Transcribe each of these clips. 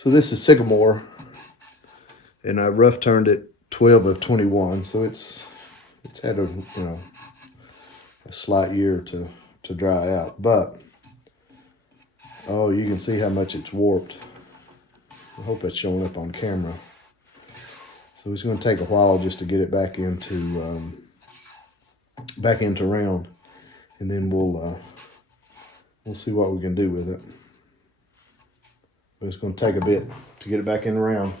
So this is Sycamore, and I rough turned it 12 of 21. So it's had a a slight year to dry out, but oh, you can see how much it's warped. I hope that's showing up on camera. So it's going to take a while just to get it back into round, and then we'll see what we can do with it. But it's going to take a bit to get it back in round.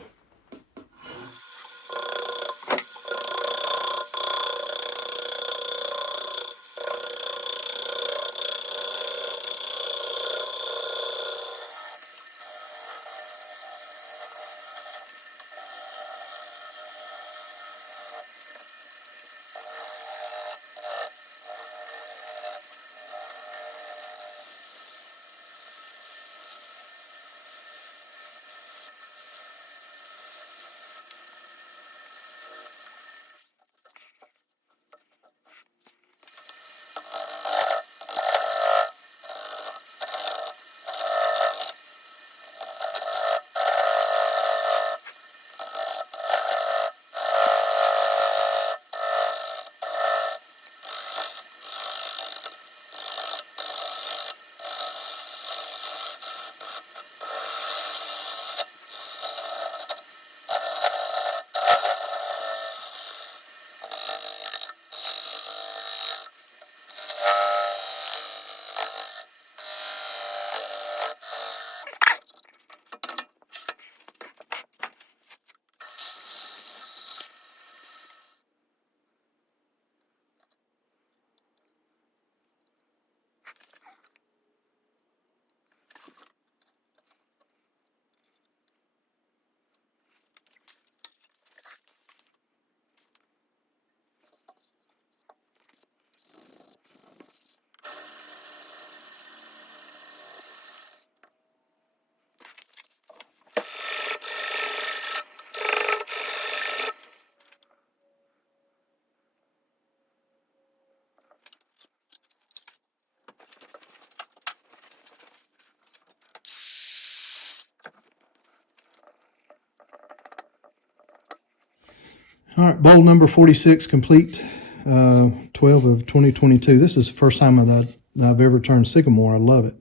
All right, bowl number 46 complete, 12 of 2022. This is the first time that I've ever turned Sycamore. I love it.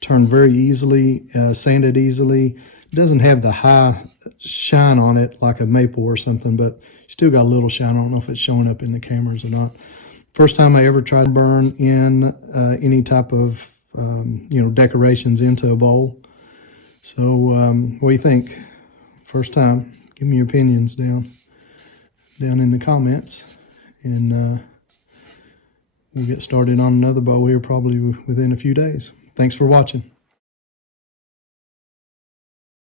Turned very easily, sanded easily. It doesn't have the high shine on it like a maple or something, but still got a little shine. I don't know if it's showing up in the cameras or not. First time I ever tried to burn in any type of, decorations into a bowl. So what do you think? First time, give me your opinions down in the comments, and we'll get started on another bowl here probably within a few days. Thanks for watching.